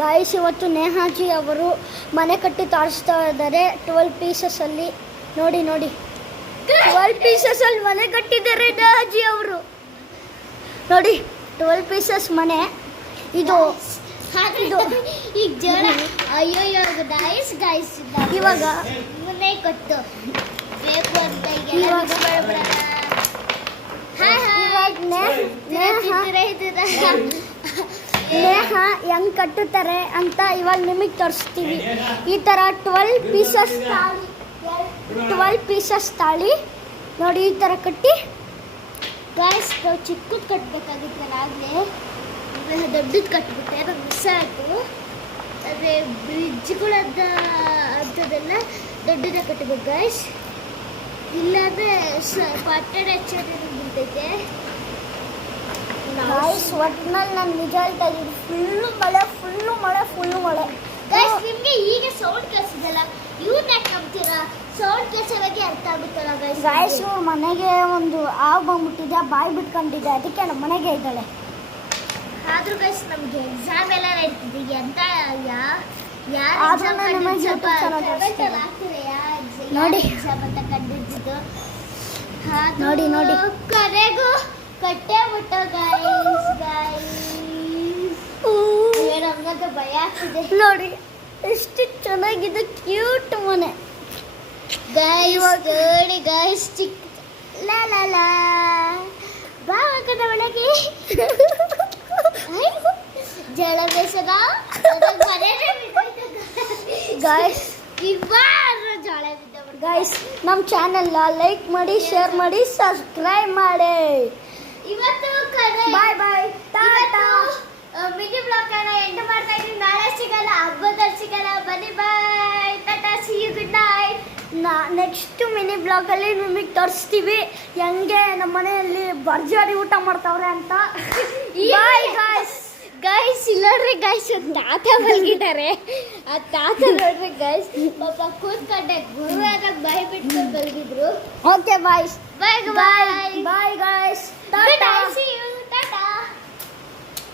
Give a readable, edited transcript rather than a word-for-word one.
Guys ಇವತ್ತು ನೇಹಾಜಿ ಅವರು ಮನೆ ಕಟ್ಟಿ ತೋರಿಸ್ತಾ ಇದ್ದಾರೆ 12 ಪೀಸಸಲ್ಲಿ. ನೋಡಿ 12 ಪೀಸಸಲ್ಲಿ ಮನೆ ಕಟ್ಟಿದ್ದಾರೆ ನೇಹಾಜಿ ಅವರು. ನೋಡಿ 12 ಪೀಸಸ್ ಮನೆ. ಇದು ಈಗ ಜನ ಅಯ್ಯೋ ಗಾಯ್ಸ್ ಇವಾಗ ಮನೆ ಕಟ್ಟು ಬೇಕು ಅಂತ ನೇಹ ಹೆಂಗ್ ಕಟ್ಟುತ್ತಾರೆ ಅಂತ ಇವಾಗ ನಿಮಗೆ ತೋರಿಸ್ತೀವಿ. ಈ ಥರ 12 ಪೀಸಸ್ ತಾಳಿ ನೋಡಿ ಈ ಥರ ಕಟ್ಟಿ. ಗಾಯ್ಸ್ ನಾವು ಚಿಕ್ಕದು ಕಟ್ಟಬೇಕಾಗಿತ್ತು ಆಗಲೇ, ದೊಡ್ಡದು ಕಟ್ಬಿಟ್ಟೆ, ನಂಗೆ ಮಿಸ್ ಆಯಿತು. ಆದರೆ ಬ್ರಿಡ್ಜ್ಗಳಂತ ಅಂಥದ್ದೆಲ್ಲ ದೊಡ್ಡದೇ ಕಟ್ಟಬೇಕು ಗಾಯ್ಸ್, ಇಲ್ಲಾಂದರೆ ಕಟ್ಟಡ ಹೆಚ್ಚಾಗಿ ಬಿಡ್ತೈತೆ. ಗಾಯ್ಸ್ ಒಟ್ಟಿನಲ್ಲಿ ನಾನು ನಿಜ ಹೇಳ್ತಾ ಇದ್ದೀನಿ, ಫುಲ್ಲು ಮಳೆ. ಗಾಯ್ಸ್ ನಿಮಗೆ ಈಗ ಸೌಂಡ್ ಕೇಳಿಸಿದಲ್ಲ, ಇವ್ರನ್ನ ಯಾಕೆ ನಂಬ್ತೀರಾ? ಸೌಂಡ್ ಕೇಳಿಸೋದಾಗೆ ಅರ್ಥ ಆಗುತ್ತಲ್ಲ ಗಾಯ್ಸ್. ಇವ್ರ ಮನೆಗೆ ಒಂದು ಆವು ಬಂದ್ಬಿಟ್ಟಿದೆ, ಬಾಯಿ ಬಿಟ್ಕೊಂಡಿದೆ, ಅದಕ್ಕೆ ನಮ್ಮ ಮನೆಗೆ ಇದ್ದಾಳೆ. ಆದ್ರೂ ಗೈಸ್ ನಮಗೆ ಎಕ್ಸಾಮ್ ಎಲ್ಲ ನಡೀತಿದ್ದೀವಿ ಅಂತ ನೋಡಿ ಎಕ್ಸಾಮ್ ಅಂತ ಕಂಡಿದ್ದು ನೋಡಿ ಕರೆಗೂ ಕಟ್ಟೆ ಬಿಟ್ಟ ಗಾಯ್ಸ್ ನಮ್ಗಂತ ಭಯ ಆಗ್ತಿದೆ. ನೋಡಿ ಎಷ್ಟು ಚೆನ್ನಾಗಿದೆ, ಕ್ಯೂಟ್ ಮನೆ ನೋಡಿ ಗಾಯ್ಸ್. ಚಿಕ್ಕ ಲಾ ಬಾವಕದ ಒಳಗೆ ಜಳ ಬೇಸದ ಗಾಯ್ಸ್. ಗಾಯ್ಸ್ ನಮ್ಮ ಚಾನೆಲ್ ಲೈಕ್ ಮಾಡಿ, ಶೇರ್ ಮಾಡಿ, ಸಬ್ಸ್ಕ್ರೈಬ್ ಮಾಡಿ. ಇವತ್ತು ಬಾಯ್ ಟಾಟಾ. ಮಿನಿ ಬ್ಲಾಗ್ ಅನ್ನ ಎಂಡ್ ಮಾಡ್ತಾ ಇದ್ದೀವಿ. ನಾಳೆ ಸಿಗಲ್ಲ, ಹಬ್ಬದಲ್ಲಿ ಸಿಗಲ್ಲ. ಬನ್ನಿ bye tata, see you, good night. Next mini ಬ್ಲಾಗಲ್ಲಿ ನಿಮಗೆ ತೋರಿಸ್ತೀವಿ ಹೆಂಗೆ ನಮ್ಮ ಮನೆಯಲ್ಲಿ ಭರ್ಜರಿ ಊಟ ಮಾಡ್ತಾವ್ರೆ ಅಂತ. ಬಾಯ್ ಗಾಯ್ಸ್ ಇಲ್ಲೋಡ್ರಿ ಗಾಯ್ಸ್, ಒಂದು ತಾತ ಮಲಗಿದ್ದಾರೆ. ಆ ತಾತ ನೋಡ್ರಿ ಗಾಯ್ಸ್, ಪಾಪ ಕೂತ್ಕೊಂಡೆ ಗುರುವಾರ ಬಾಯಿ ಬಿಟ್ಕೊಂಡು ಮಲಗಿದ್ರು. Okay bye bye guys, tata. See you.